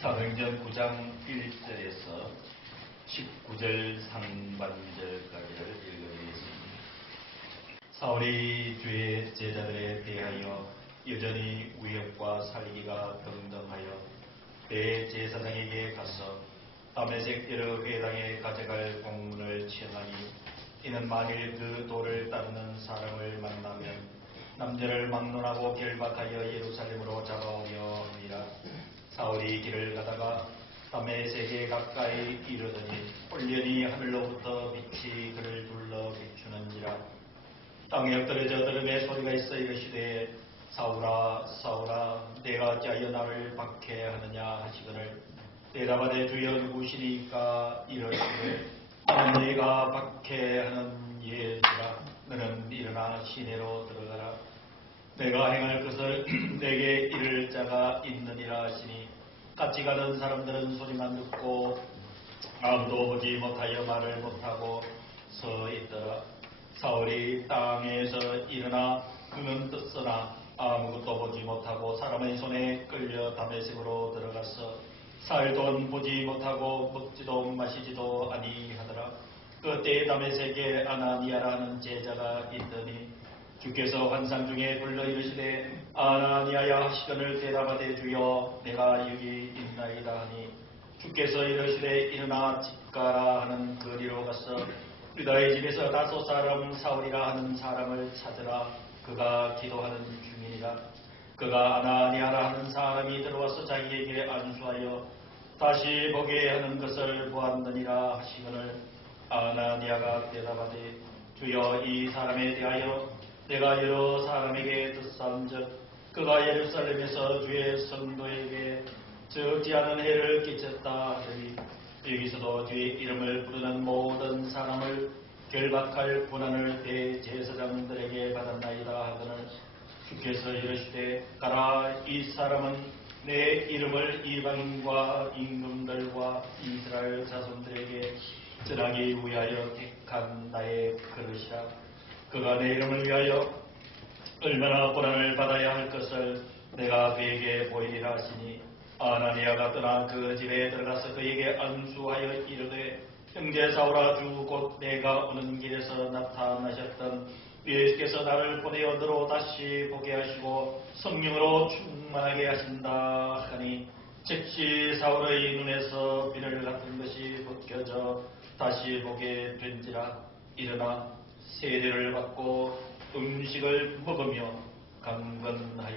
사도행전 9장 1절에서 19절 상반절까지를 읽어드리겠습니다. 사울이 주의 제자들에 대하여 여전히 위협과 살기가 등등하여 대제사장에게 가서 다메섹 여러 회당에 가져갈 공문을 청하니, 이는 만일 그 도를 따르는 사람을 만나면 남녀를 막론하고 결박하여 예루살렘으로 잡아오려 함이라. 사울이 길을 가다가 다메섹에 가까이 이르더니 홀련히 하늘로부터 빛이 그를 둘러 비추는지라. 땅에 엎드려져 들음에 소리가 있어 이르시되, 사울아 사울아, 내가 어찌하여 나를 박해하느냐 하시거늘, 대답하되 주여 누구시니까 이르시되, 나는 너희가 박해하는 예수라. 너는 일어나 시내로 들어가라. 내가 행할 것을 내게 이를 자가 있느니라 하시니, 같이 가던 사람들은 소리만 듣고 아무도 보지 못하여 말을 못하고 서 있더라. 사울이 땅에서 일어나 눈은 떴으나 아무것도 보지 못하고 사람의 손에 끌려 다메섹으로 들어가서 사흘 동안 보지 못하고 먹지도 마시지도 아니하더라. 그때 다메섹에 아나니아라 하는 제자가 있더니 주께서 환상 중에 불러 이르시되, 아나니아야 하시거늘, 대답하되 주여 내가 여기 있나이다 하니, 주께서 이르시되 일어나 집 가라 하는 거리로 가서 유다의 집에서 다소 사람 사울이라 하는 사람을 찾으라. 그가 기도하는 중이니라. 그가 아나니아라 하는 사람이 들어와서 자기에게 안수하여 다시 보게 하는 것을 보았느니라 하시거늘, 아나니아가 대답하되 주여 이 사람에 대하여 내가 여러 사람에게 듣사온즉 그가 예루살렘에서 주의 성도에게 적지 않은 해를 끼쳤다 하더니, 여기서도 주의 이름을 부르는 모든 사람을 결박할 권한을 대제사장들에게 받았나이다 하거늘, 주께서 이르시되 가라. 이 사람은 내 이름을 이방인과 임금들과 이스라엘 자손들에게 전하기 위하여 택한 나의 그릇이라. 그가 내 이름을 위하여 얼마나 고난을 받아야 할 것을 내가 그에게 보이리라 하시니, 아나니아가 떠나 그 집에 들어가서 그에게 안수하여 이르되, 형제 사울아, 주 곧 내가 오는 길에서 나타나셨던 예수께서 나를 보내어 너로 다시 보게 하시고 성령으로 충만하게 하신다 하니, 즉시 사울의 눈에서 비늘 같은 것이 벗겨져 다시 보게 된지라. 일어나 세례를 받고 음식을 먹으며 강건하여지라.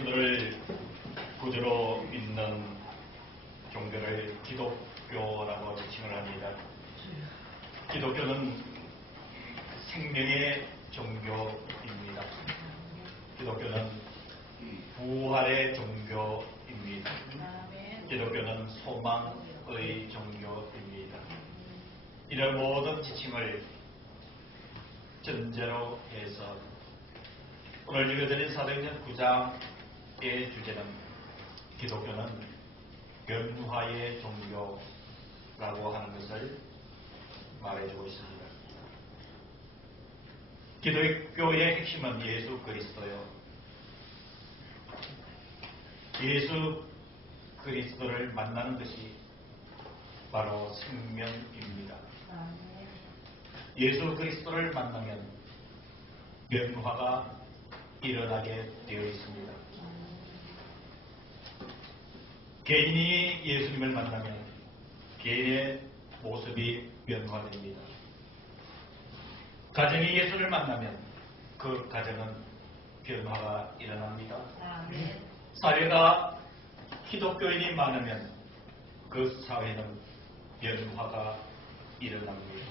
그리스도를 구주로 믿는 종교를 기독교라고 지칭을 합니다. 기독교는 생명의 종교입니다. 기독교는 부활의 종교입니다. 기독교는 소망의 종교입니다. 이런 모든 지침을 전제로 해서 오늘 읽어드린 사도행전 9장의 주제는 기독교는 변화의 종교라고 하는 것을 말해주고 있습니다. 기독교의 핵심은 예수 그리스도요. 예수 그리스도를 만나는 것이 바로 생명입니다. 예수 그리스도를 만나면 변화가 일어나게 되어 있습니다. 개인이 예수님을 만나면 개인의 모습이 변화됩니다. 가정이 예수를 만나면 그 가정은 변화가 일어납니다. 사회가 기독교인이 많으면 그 사회는 변화가 일어납니다.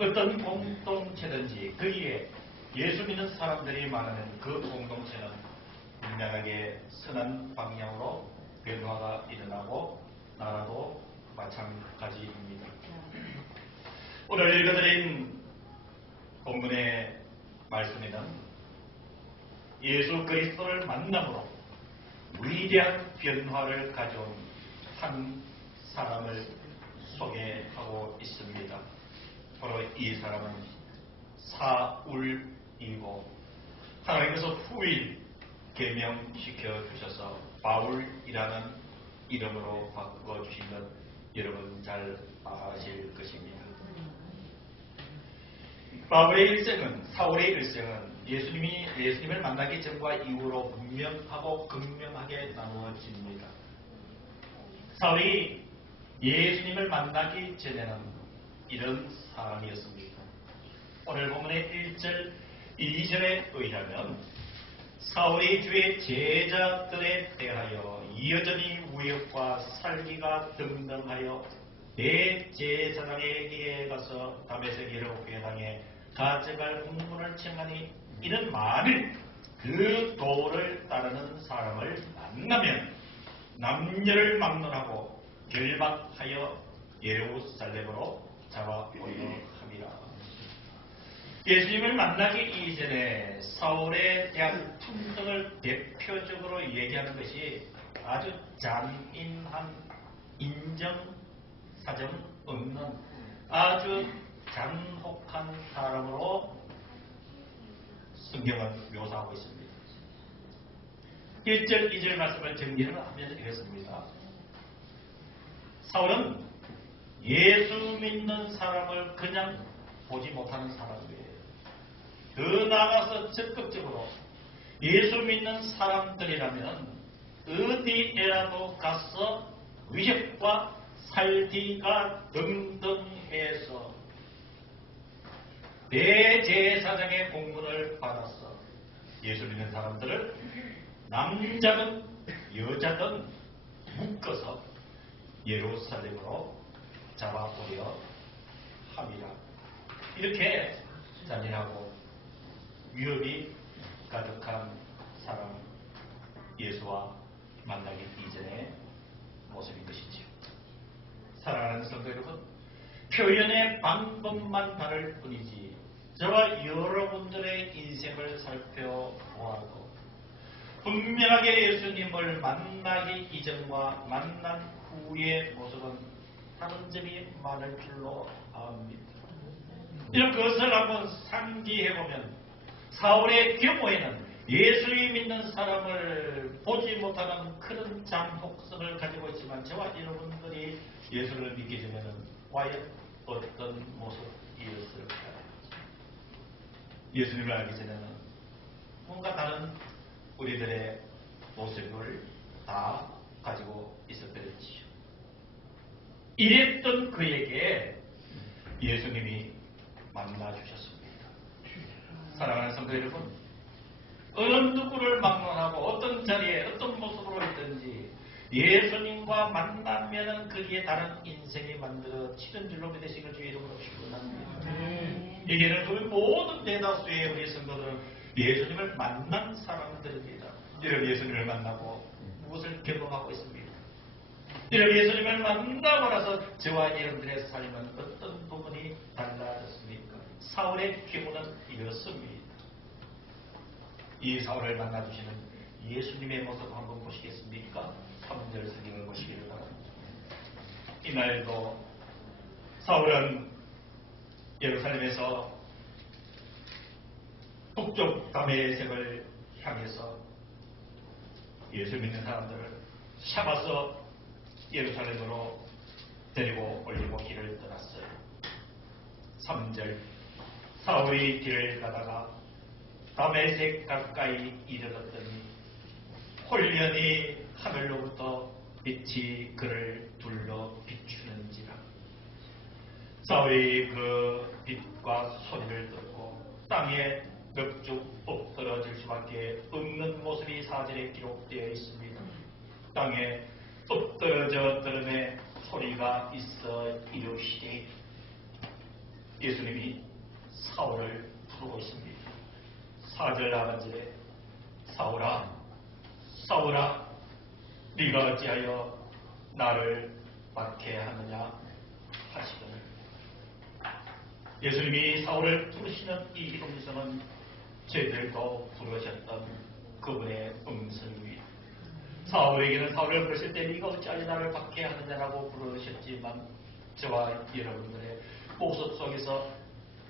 어떤 공동체든지 거기에 예수 믿는 사람들이 많으면 그 공동체는 분명하게 선한 방향으로 변화가 일어나고 나라도 마찬가지입니다. 오늘 읽어드린 본문의 말씀에는 예수 그리스도를 만남으로 위대한 변화를 가져온 한 사람을 소개하고 있습니다. 바로 이 사람은 사울이고 하나님께서 후일 개명시켜 주셔서 바울이라는 이름으로 바꿔주신 것 여러분 잘 아실 것입니다. 바울의 일생은 사울의 일생은 예수님을 만나기 전과 이후로 분명하고 극명하게 나누어집니다. 사울이 예수님을 만나기 전에는 이런 사람이었습니다. 오늘 본문의 1절 2절에 의하면 사울이 주의 제자들에 대하여 여전히 무역과 살기가 등등하여 대제사장에게 가서 다메섹으로 회당에 가져갈 공문을 청하니 이는 만일 그 도를 따르는 사람을 만나면 남녀를 막론하고 결박하여 예루살렘으로 잡아오려 함이라. 예수님을 마나기 이전에 사울에 대한 품성을 대표적으로 얘기하는 것이 아주 잔인한 인정사정 없는 아주 잔혹한 사람으로 성경은 묘사하고 있습니다. 1절, 2절 말씀을 정리를 하면 이렇습니다. 사울은 예수 믿는 사람을 그냥 보지 못하는 사람이에요. 더 나아가서 적극적으로 예수 믿는 사람들이라면 어디에라도 가서 위협과 살기가 등등해서 대제사장의 공문을 받아서 예수 믿는 사람들을 남자든 여자든 묶어서 예루살렘으로 잡아오려 합니다. 이렇게 잔인하고 위협이 가득한 사람 예수와 만나기 이전의 모습인 것이지요. 사랑하는 성도 여러분, 표현의 방법만 다를 뿐이지 저와 여러분들의 인생을 살펴보아도 분명하게 예수님을 만나기 이전과 만난 후의 모습은 다른 점이 많을 줄로 압니다. 이런 것을 한번 상기해보면 사울의 경우에는 예수를 믿는 사람을 보지 못하는 그런 잔혹성을 가지고 있지만 저와 여러분들이 예수를 믿기 전에는 과연 어떤 모습이었을까요? 예수님을 알기 전에는 뭔가 다른 우리들의 모습을 다 가지고 있었겠지요. 이랬던 그에게 예수님이 만나주셨습니다. 사랑하는 성도 여러분, 어느 누구를 막론하고 어떤 자리에 어떤 모습으로 있든지 예수님과 만나면은 거기에 다른 인생이 만들어지는 줄로 믿으시길 주의 이름으로 축원합니다. 이게는 그 모든 대다수의 우리 성도들은 예수님을 만난 사람들입니다. 이런 예수님을 만나고 무엇을 경험하고 있습니다. 이런 예수님을 만나고 나서 저와 여러분들의 삶은 어떤 부분이 달라졌습니까? 사울의 경우는 이렇습니다. 이 사울을 만나주시는 예수님의 모습 한번 보시겠습니까? 3절 성경을 보시기를 바랍니다. 이날도 사울은 예루살렘에서 북쪽 다메섹을 향해서 예수 믿는 사람들을 잡아서 예루살렘으로 데리고 올리고 길을 떠났어요. 3절 사울이 길을 가다가 다메섹 가까이 이르렀더니 홀련히 하늘로부터 빛이 그를 둘러 비추는지라. 사울이 그 빛과 소리를 듣고 땅에 넙죽 엎드러질 수밖에 없는 모습이 사절에 기록되어 있습니다. 땅에 엎드러져 들음에 소리가 있어 이르시되 예수님이 사울을 부르고 있습니다. 4절 하반절에 사울아 사울아 네가 어찌하여 나를 박해하느냐 하시더니 예수님이 사울을 부르시는 이 음성은 저희들도 부르셨던 그분의 음성입니다. 사울에게는 사울을 부르실 때 네가 어찌하여 나를 박해하느냐라고 부르셨지만 저와 여러분들의 모습 속에서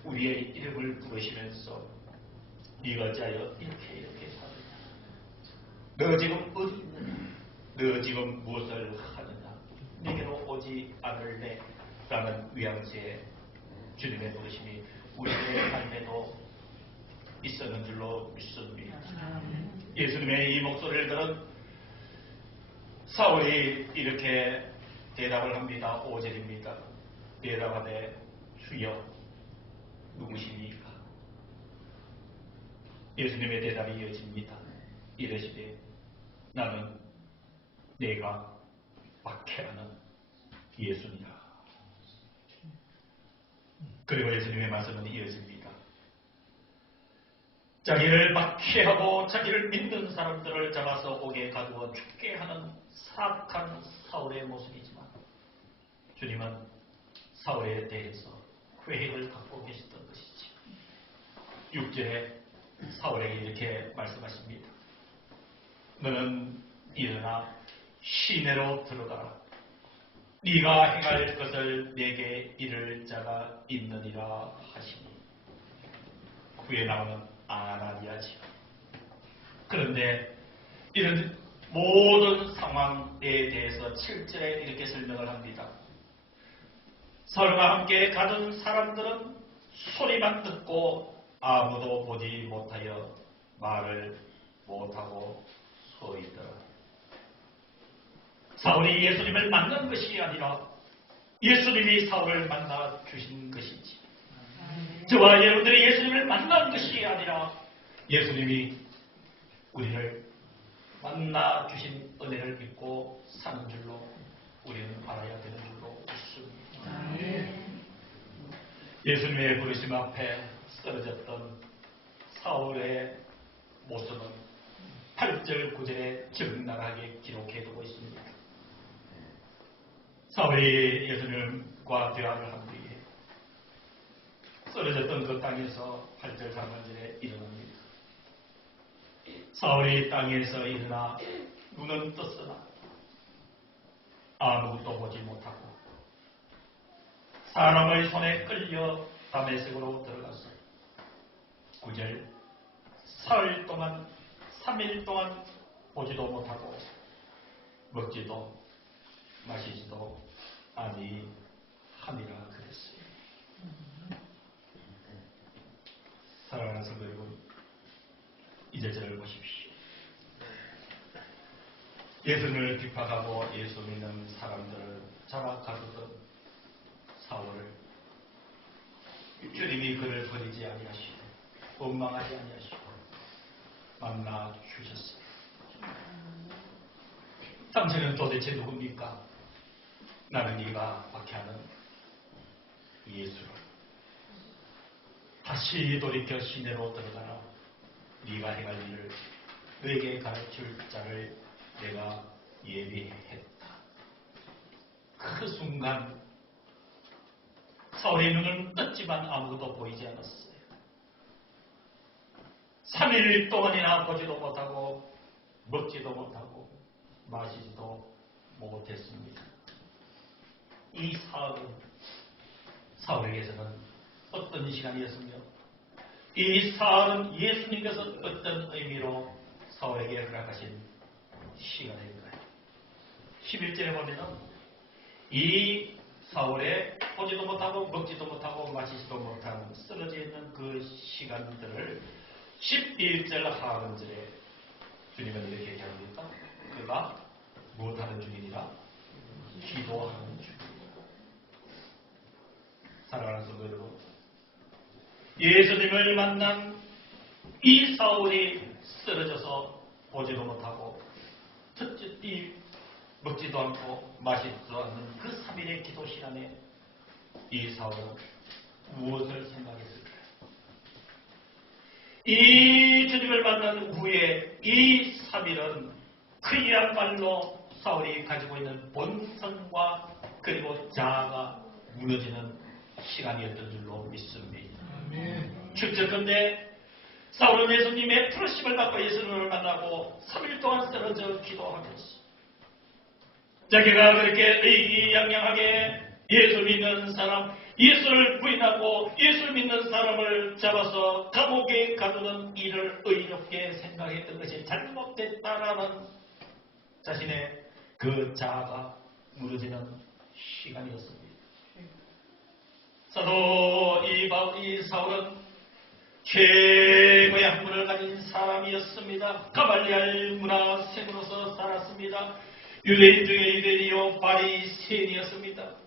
우리의 이름을 부르시면서 네가 어찌하여 이렇게 사느냐, 너 지금 어디 있느냐, 너 지금 무엇을 하느냐, 네게로 오지 않을래 라는 뉘앙스의 주님의 부르심이 우리의 삶에도 있었는 줄로 믿습니다. 예수님의 이 목소리를 들은 사울이 이렇게 대답을 합니다. 5절입니다. 대답하되 주여 누구십니까? 예수님의 대답이 이어집니다. 이르시되 나는 내가 박해하는 예수니라. 그리고 예수님의 말씀은 이어집니다. 자기를 박해하고 자기를 믿는 사람들을 잡아서 옥에 가두어 죽게 하는 사악한 사울의 모습이지만 주님은 사울에 대해서 계획을 갖고 계셨던 것이지. 6절에 사울에게 이렇게 말씀하십니다. 너는 일어나 시내로 들어가라. 네가 행할 것을 내게 이를 자가 있느니라 하시니. 후에 나오는 아나니아지. 그런데 이런 모든 상황에 대해서 7절에 이렇게 설명을 합니다. 사울과 함께 가던 사람들은 소리만 듣고 아무도 보지 못하여 말을 못하고 서 있더라. 사울이 예수님을 만난 것이 아니라 예수님이 사울을 만나 주신 것이지. 저와 여러분들이 예수님을 만난 것이 아니라 예수님이 우리를 만나 주신 은혜를 믿고 사는 줄로 우리는 알아야 되는 줄로 믿습니다. 예수님의 부르심 앞에 쓰러졌던 사울의 모습은 8절 9절에 적나라하게 기록해두고 있습니다. 사울이 예수님과 대화를 한 뒤에 쓰러졌던 그 땅에서 8절 3절에 일어납니다. 사울이 땅에서 일어나 눈은 떴으나 아무것도 보지 못하고 사람의 손에 끌려 다메섹으로 들어갔어요. 9절 사흘 동안 3일 동안 보지도 못하고 먹지도 마시지도 아니하니라 그랬어요. 사랑하는 성도 여러분, 이제 저를 보십시오. 예수님을 비판하고 예수 믿는 사람들을 잡아가두던 사울을 주님이 그를 버리지 아니하시고 원망하지 아니하시고 만나 주셨습니다. 당신은 도대체 누굽니까? 나는 네가 박해하는 예수를 다시 돌이켜 시내로 들어가라. 네가 행할 일을 너에게 가르칠 자를 내가 예비했다. 그 순간 사울의 눈은 떴지만 아무것도 보이지 않았어요. 3일 동안이나 보지도 못하고 먹지도 못하고 마시지도 못했습니다. 이 사흘은 사울에게서는 어떤 시간이었으며 이 사흘은 예수님께서 어떤 의미로 사울에게 허락하신 시간일까요? 11절에 보면 이 사울의 보지도 못하고 먹지도 못하고 마시지도 못하고 쓰러져 있는 그 시간들을 11절 하반절에 주님은 이렇게 얘기합니다. 그가 무엇하는 중이니라? 기도하는 중이니라. 사랑하는 성도 여러분, 예수님을 만난 이 사울이 쓰러져서 보지도 못하고 듣지 먹지도 않고 마시지도 않는 그 3일의 기도 시간에 이 사울은 무엇을 생각했을까요? 이 주님을 만난 후에 이 3일은 그야말로 사울이 가지고 있는 본성과 그리고 자아가 무너지는 시간이었던 줄로 믿습니다. 축적컨대 사울은 예수님의 부르심을 받고 예수님을 만나고 3일 동안 쓰러져 기도하면서 자기가 그렇게 의기양양하게 예수 믿는 사람, 예수를 부인하고 예수 믿는 사람을 잡아서 감옥에 가두는 일을 의롭게 생각했던 것이 잘못됐다라는 자신의 그 자아가 무너지는 시간이었습니다. 사도 이 사울은 최고의 학문을 가진 사람이었습니다. 가말리알 문화생으로서 살았습니다. 유대인 중에 유대인이요 바리새인이었습니다.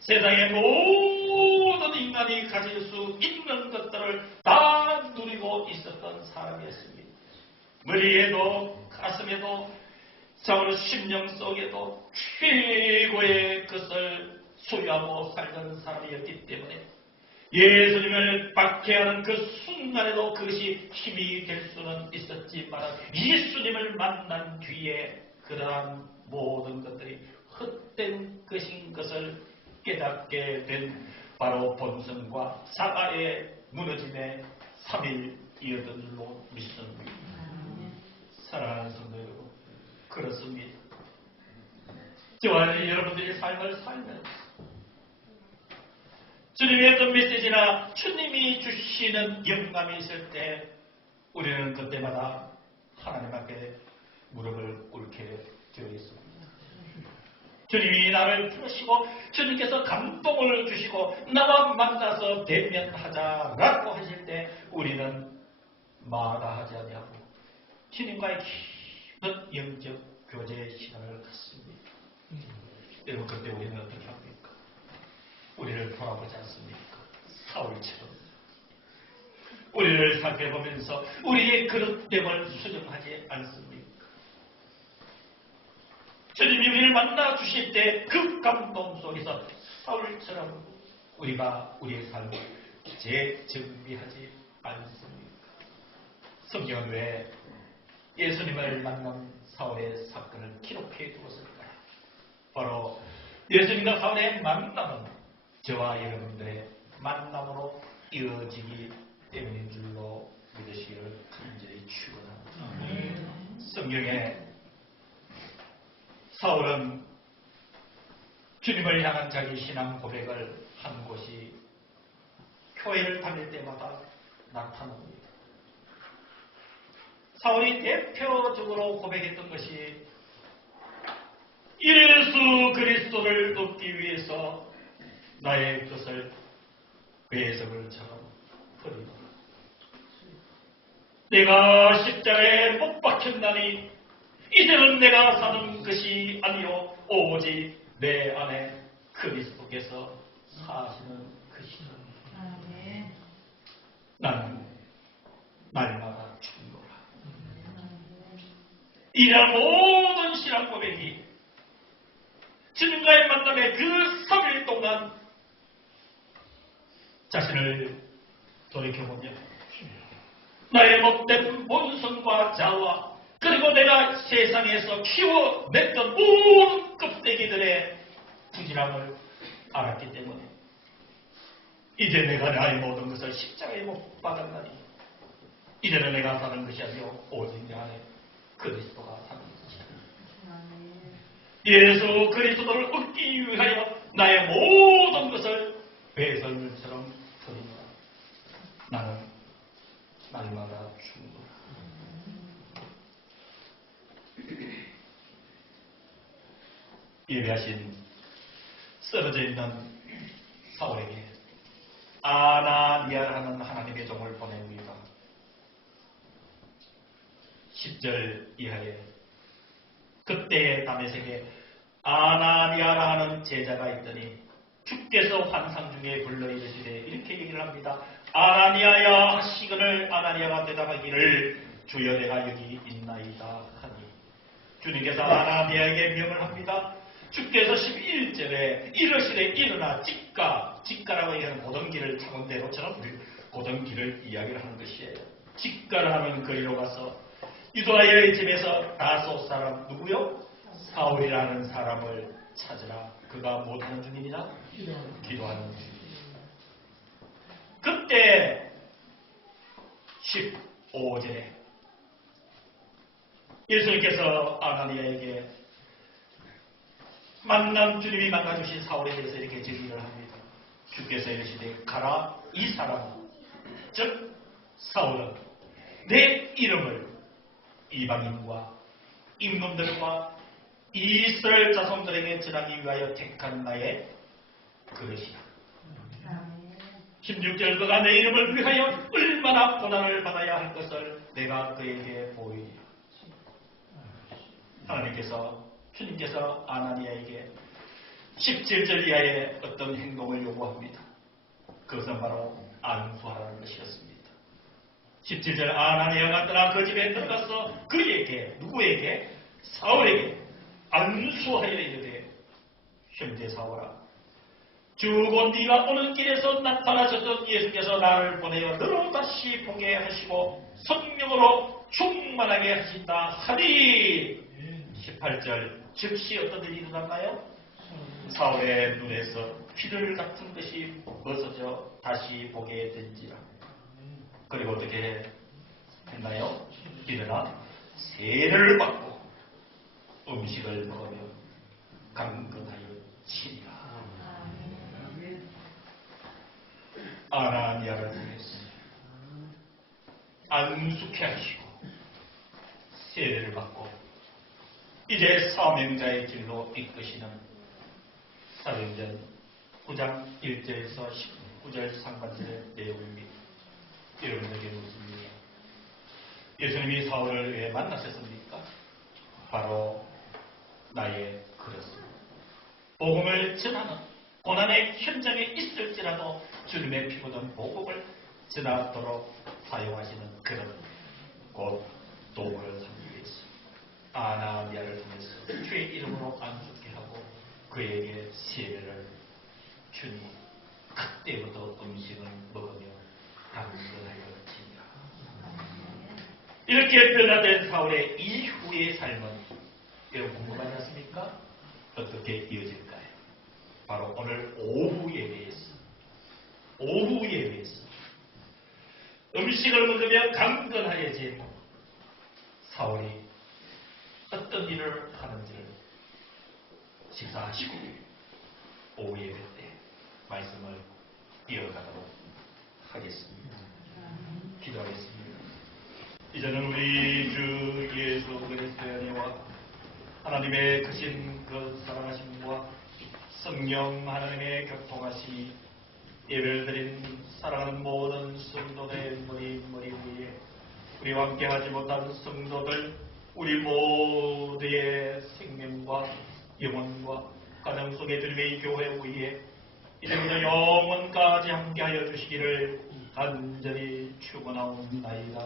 세상의 모든 인간이 가질 수 있는 것들을 다 누리고 있었던 사람이었습니다. 머리에도 가슴에도 사울 심령 속에도 최고의 것을 소유하고 살던 사람이었기 때문에 예수님을 박해하는 그 순간에도 그것이 힘이 될 수는 있었지만 예수님을 만난 뒤에 그러한 모든 것들이 헛된 것인 것을 깨닫게 된 바로 본성과 사과의 무너짐의 3일이었던 줄로 믿습니다. 사랑하는 성도 여러분, 그렇습니다. 저와 여러분들의 삶을 살면서 주님의 어떤 메시지나 주님이 주시는 영감이 있을 때 우리는 그때마다 하나님 앞에 무릎을 꿇게 되어 있습니다. 주님이 나를 부르시고 주님께서 감동을 주시고 나와 만나서 대면하자라고 하실 때 우리는 마다하지 아니하고 주님과의 깊은 영적 교제의 시간을 갖습니다. 여러분, 그때 우리는 어떻게 합니까? 우리를 돌아보지 않습니까? 사울처럼 우리를 살펴보면서 우리의 그릇됨을 수정하지 않습니까? 주님이 우리를 만나 주실 때 그 감동 속에서 사울처럼 우리가 우리의 삶을 재정비하지 않습니까? 성경은 왜 예수님을 만난 사울의 사건을 기록해 두었을까요? 바로 예수님과 사울의 만남은 저와 여러분들의 만남으로 이어지기 때문인 줄로 믿으시기를 간절히 축원합니다. 성경에 사울은 주님을 향한 자기 신앙 고백을 한 곳이 교회를 다닐 때마다 나타납니다. 사울이 대표적으로 고백했던 것이 예수 그리스도를 얻기 위해서 나의 것을 배석을처럼 버리노라. 내가 십자가에 못 박혔나니 이제는 내가 사는 것이 아니요 오직 내 안에 그리스도께서 사시는 것이다. 나는 날마다 죽노라. 이러한 모든 신앙 고백이 주님과의 만남의 그 3일 동안 자신을 돌이켜보며 나의 못된 본성과 자아 그리고 내가 세상에서 키워냈던 모든 껍데기들의 부질함을 알았기 때문에 이제 내가 나의 모든 것을 십자가에 못 박았나니 이제는 내가 사는 것이 아니요 오직 내 안에 그리스도가 사는 것이다. 예수 그리스도를 얻기 위하여 나의 모든 것을 배설물처럼 드립니다. 나는 날마다 충분하다. 예배하신 쓰러져 있는 사울에게 아나니아라는 하나님의 종을 보냅니다. 10절 이하에 그때 다메섹에 아나니아라 하는 제자가 있더니 주께서 환상 중에 불러 이르시되 이렇게 얘기를 합니다. 아나니아야 하시거늘 아나니아가 대답하기를 주여 내가 여기 있나이다 하니 주님께서 아나니아에게 명을 합니다. 주께서 11절에 이르시되 일어나 직가라고 얘기하는 고등길을 창원대로처럼 고등길을 이야기를 하는 것이에요. 직가를 하는 거리로 가서 유다의 집에서 다소 사람 누구요? 사울이라는 사람을 찾으라. 그가 못하는 중이니라? 기도하는 중이니라. 그때 15절에 예수님께서 아나니아에게 주님이 만나주신 사울에 대해서 이렇게 증언을 합니다. 주께서 이르시되 가라 이 사람 즉 사울은 내 이름을 이방인과 임금들과 이스라엘 자손들에게 전하기 위하여 택한 나의 그릇이라. 16절 그가 내 이름을 위하여 얼마나 고난을 받아야 할 것을 내가 그에게 보이리라. 주님께서 아나니아에게 17절 이하의 어떤 행동을 요구합니다. 그것은 바로 안수하라는 것이었습니다. 17절 아나니아가 떠나 그 집에 들어가서 그에게 누구에게? 사울에게 안수하여 이르되 형제 사울아 주고 네가 오는 길에서 나타나셨던 예수께서 나를 보내어 너로 다시 보게 하시고 성령으로 충만하게 하신다 하니 18절 즉시 어떤 일이 일어났나요? 사울의 눈에서 피를 같은 것이 벗어져 다시 보게 된지라. 그리고 어떻게 했나요? 일어나 세례를 받고 음식을 먹으며 강건하여 치니라. 아나니아를 통해서 안숙해 하시고 세례를 받고 이제 사명자의 길로 이끄시는 사도행전 9장 1절에서 19절 상반절의 내용입니다. 여러분에게 묻습니다. 예수님이 사울을 왜 만나셨습니까? 바로 나의 그릇입니다. 복음을 전하는 고난의 현장에 있을지라도 주님의 피 묻은 복음을 전하도록 사용하시는 그릇, 곧 도구를 삼기 위해서 아나니아를 통해서 주의 이름으로 안수케 하고 그에게 세례를 주니 그때부터 음식을 먹으며 강건하여 지니라. 이렇게 변화된 사울의 이후의 삶은 여러분 궁금하지 않습니까? 어떻게 이어질까요? 바로 오늘 오후 예배에서 음식을 먹으며 강건하여진 사울이 어떤 일을 하는지를 식사하시고 오후 예배 때 말씀을 이어가도록 하겠습니다. 기도하겠습니다. 이제는 우리 주 예수 그리스도의 은혜와 하나님의 크신 그 사랑하심과 성령 하나님의 교통하심이 예배를 드린 사랑하는 모든 성도들의 머리 위에 우리와 함께하지 못한 성도들 우리 모두의 생명과 영혼과 가정 속에 주님의 교회 위에 이제부터 영원까지 함께하여 주시기를 간절히 축원하옵나이다.